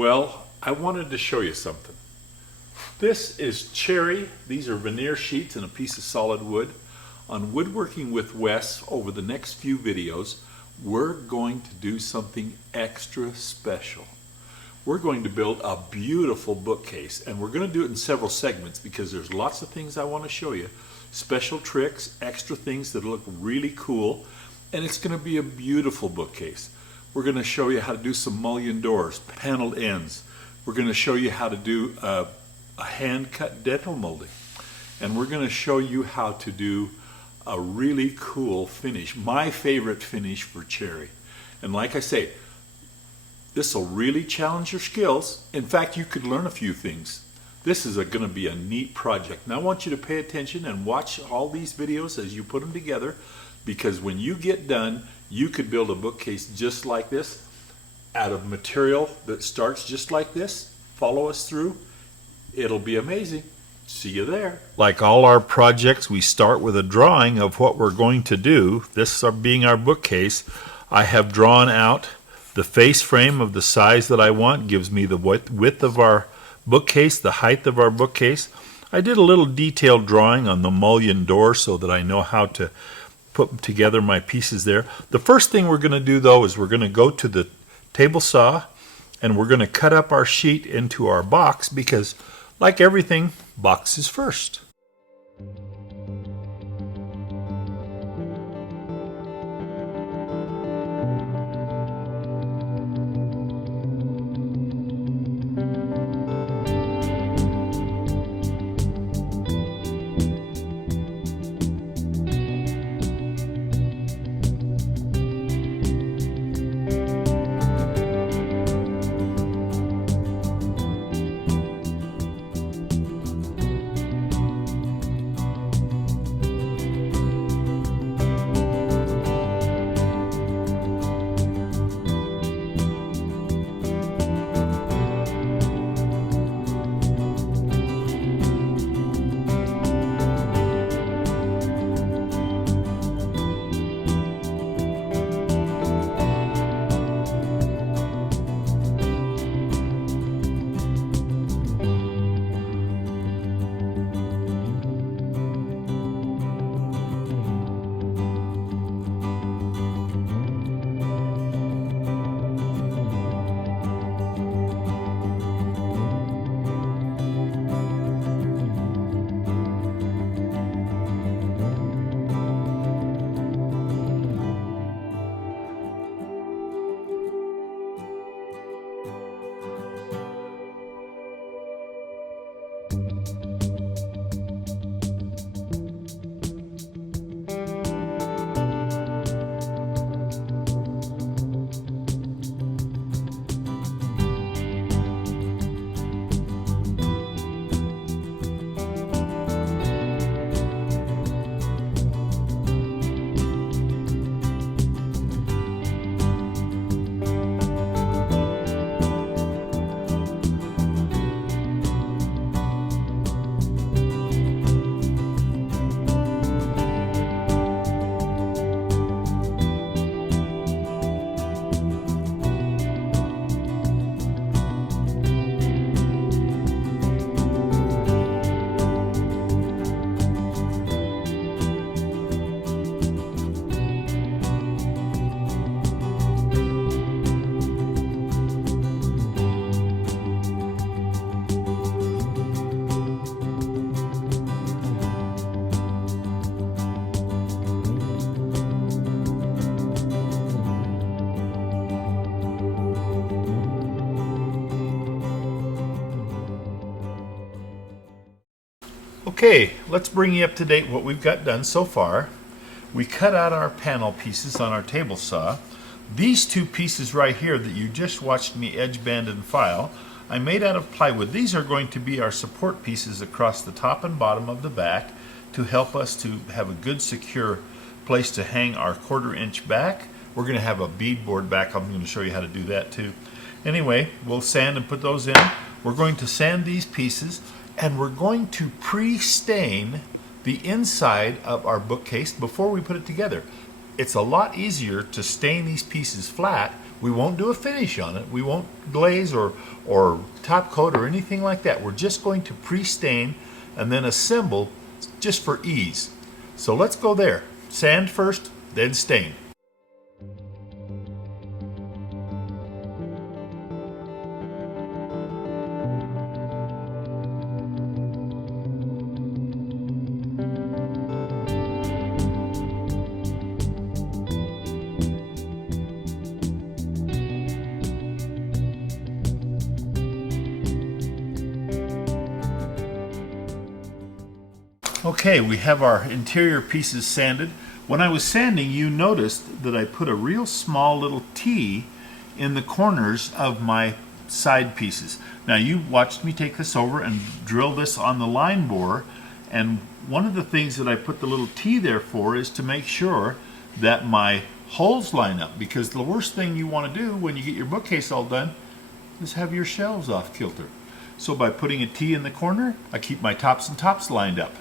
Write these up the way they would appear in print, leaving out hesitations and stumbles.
Well, I wanted to show you something. This is cherry. These are veneer sheets and a piece of solid wood. On Woodworking with Wes, over the next few videos, we're going to do something extra special. We're going to build a beautiful bookcase, and we're going to do it in several segments because there's lots of things I want to show you. Special tricks, extra things that look really cool, and it's going to be a beautiful bookcase. We're going to show you how to do some mullion doors, paneled ends. We're going to show you how to do a hand-cut dental molding. And we're going to show you how to do a really cool finish, my favorite finish for cherry. And like I say, this will really challenge your skills. In fact, you could learn a few things. This is going to be a neat project. Now I want you to pay attention and watch all these videos as you put them together, because when you get done, you could build a bookcase just like this out of material that starts just like this. Follow us through. It'll be amazing. See you there. Like all our projects, we start with a drawing of what we're going to do. This being our bookcase, I have drawn out the face frame of the size that I want. Gives me the width of our bookcase, the height of our bookcase. I did a little detailed drawing on the mullion door so that I know how to put together my pieces there. The first thing we're going to do though is we're going to go to the table saw and we're going to cut up our sheet into our box, because like everything, box is first. Okay, let's bring you up to date what we've got done so far. We cut out our panel pieces on our table saw. These two pieces right here that you just watched me edge band and file, I made out of plywood. These are going to be our support pieces across the top and bottom of the back to help us to have a good secure place to hang our 1/4 inch back. We're going to have a beadboard back. I'm going to show you how to do that too. Anyway, we'll sand and put those in. We're going to sand these pieces, and we're going to pre-stain the inside of our bookcase before we put it together. It's a lot easier to stain these pieces flat We won't do a finish on it. We won't glaze or top coat or anything like that. We're just going to pre-stain and then assemble just for ease. So let's go there. Sand first, then stain. Okay, we have our interior pieces sanded. When I was sanding, you noticed that I put a real small little T in the corners of my side pieces. Now you watched me take this over and drill this on the line bore, and one of the things that I put the little T there for is to make sure that my holes line up, because the worst thing you want to do when you get your bookcase all done is have your shelves off kilter. So by putting a T in the corner, I keep my tops and tops lined up.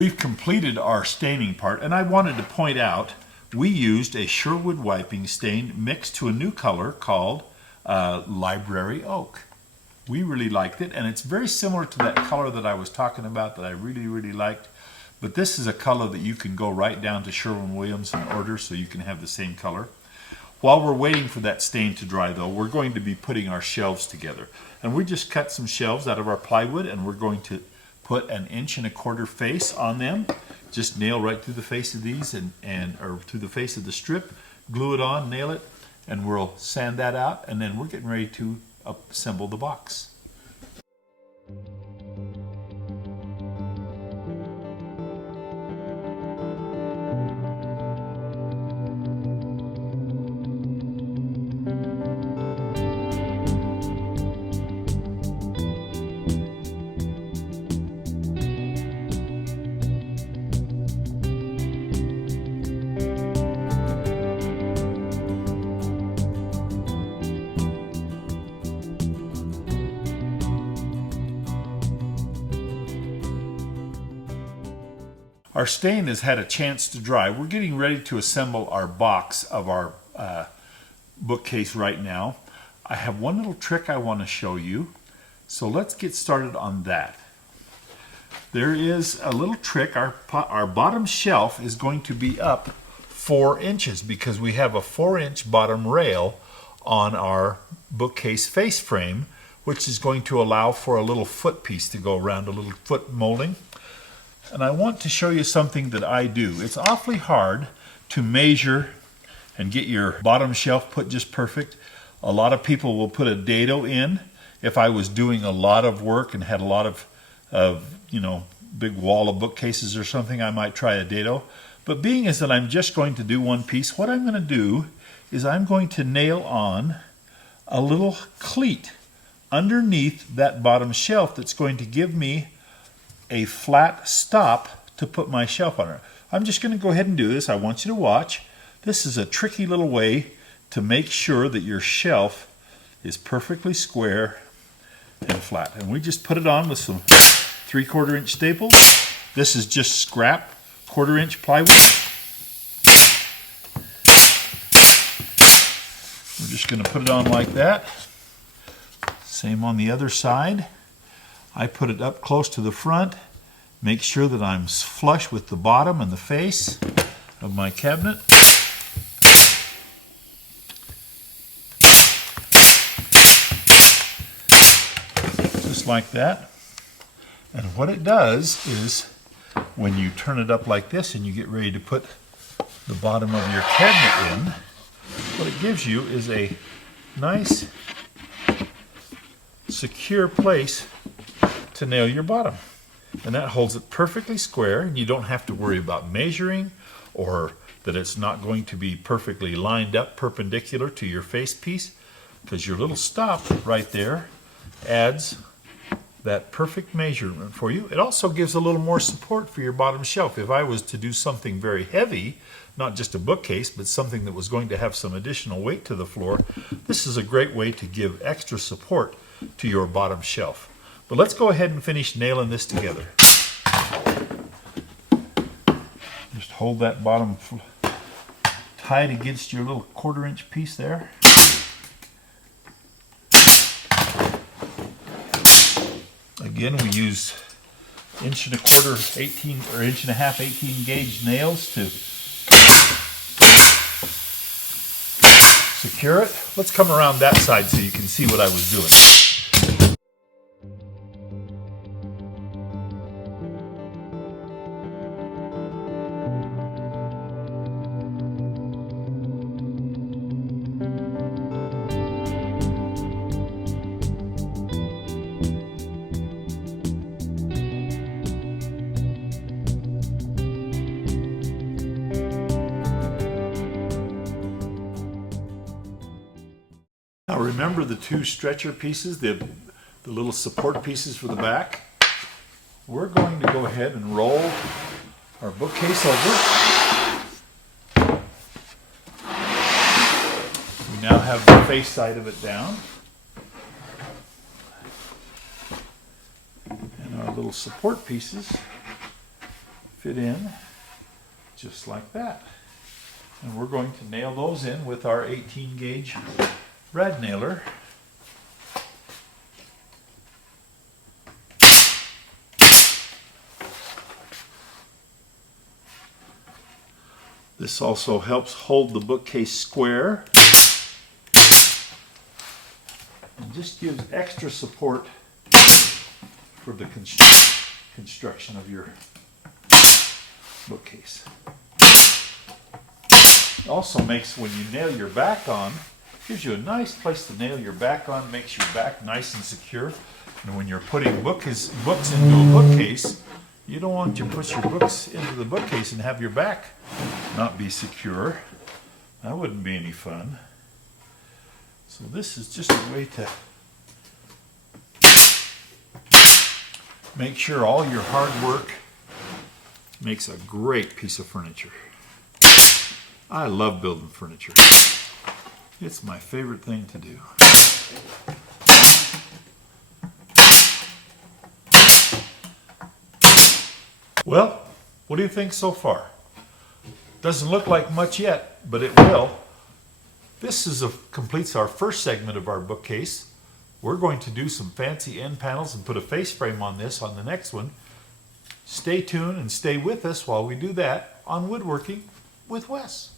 We've completed our staining part, and I wanted to point out we used a Sherwood wiping stain mixed to a new color called Library Oak. We really liked it, and it's very similar to that color that I was talking about that I really liked. But this is a color that you can go right down to Sherwin-Williams and order, so you can have the same color. While we're waiting for that stain to dry, though, we're going to be putting our shelves together. And we just cut some shelves out of our plywood, and we're going to put an 1¼ inch face on them. Just nail right through the face of these or through the face of the strip, glue it on, nail it, and we'll sand that out, and then we're getting ready to assemble the box. Our stain has had a chance to dry. We're getting ready to assemble our box of our bookcase right now. I have one little trick I want to show you. So let's get started on that. There is a little trick. Our bottom shelf is going to be up 4 inches because we have a 4-inch bottom rail on our bookcase face frame, which is going to allow for a little foot piece to go around, a little foot molding. And I want to show you something that I do. It's awfully hard to measure and get your bottom shelf put just perfect. A lot of people will put a dado in. If I was doing a lot of work and had a lot of big wall of bookcases or something, I might try a dado. But being as that I'm just going to do one piece, what I'm going to do is I'm going to nail on a little cleat underneath that bottom shelf that's going to give me a flat stop to put my shelf on it. I'm just going to go ahead and do this. I want you to watch. This is a tricky little way to make sure that your shelf is perfectly square and flat. And we just put it on with some 3/4 inch staples. This is just scrap 1/4 inch plywood. We're just going to put it on like that. Same on the other side. I put it up close to the front, make sure that I'm flush with the bottom and the face of my cabinet. Just like that. And what it does is when you turn it up like this and you get ready to put the bottom of your cabinet in, what it gives you is a nice secure place to nail your bottom, and that holds it perfectly square, and you don't have to worry about measuring or that it's not going to be perfectly lined up perpendicular to your face piece. because your little stop right there adds that perfect measurement for you. It also gives a little more support for your bottom shelf. If I was to do something very heavy, not just a bookcase, but something that was going to have some additional weight to the floor, this is a great way to give extra support to your bottom shelf. But let's go ahead and finish nailing this together. Just hold that bottom tight against your little 1/4 inch piece there. Again, we use 1¼ 18 or 1½ 18 gauge nails to secure it. Let's come around that side so you can see what I was doing. Now remember the 2 stretcher pieces, the little support pieces for the back? We're going to go ahead and roll our bookcase over. We now have the face side of it down. And our little support pieces fit in just like that. And we're going to nail those in with our 18 gauge rad nailer. This also helps hold the bookcase square and just gives extra support for the construction of your bookcase. It also makes, when you nail your back on, gives you a nice place to nail your back on, makes your back nice and secure. And when you're putting books into a bookcase, you don't want to put your books into the bookcase and have your back not be secure. That wouldn't be any fun. So this is just a way to make sure all your hard work makes a great piece of furniture. I love building furniture. It's my favorite thing to do. Well, what do you think so far? Doesn't look like much yet, but it will. This completes our first segment of our bookcase. We're going to do some fancy end panels and put a face frame on this on the next one. Stay tuned and stay with us while we do that on Woodworking with Wes.